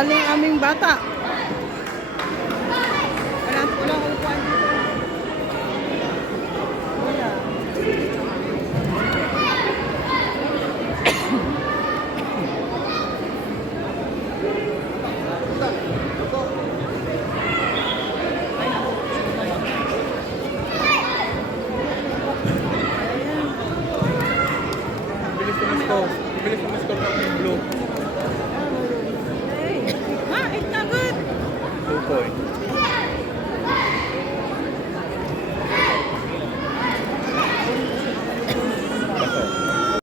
Saling aming bata. Wala akong upuan dito. Wala. Bilis na score ng blue. Ha, it's not good. 2 point.